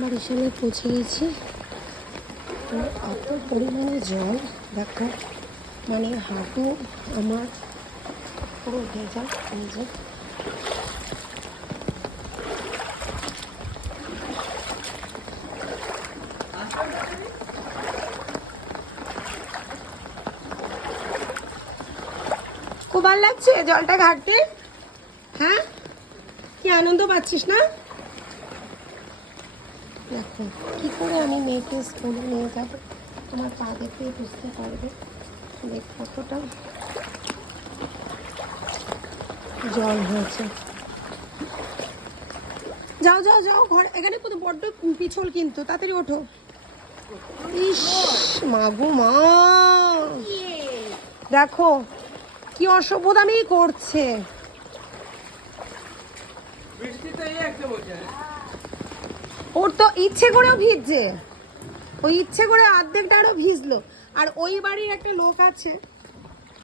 বারিশালে পৌঁছে গেছি। এত পরিমাণে জল দেখো, মানে হাঁটু আমার পুরো ভেজা। এই যে খুব ভালো লাগছে জলটা ঘাটতে। হ্যাঁ, কি আনন্দ পাচ্ছিস না? দেখো কি করে আমি মেয়েকে স্কুলে নিয়ে যাব, তোমার পা দেখেই বুঝতে পারবে দেখ কতটা জল হয়েছে। যাও যাও যাও ঘর, এখানে কত বড্ড পিছল, কিন্তু তাড়াতাড়ি ওঠো। ইস মাগো মা, দেখো কি অসভ্যতামি করছে। ওর তো ইচ্ছে করেও ভিজছে, ওই ইচ্ছে করে অর্ধেকটা আরো ভিজলো। আর ওই বাড়ির একটা লোক আছে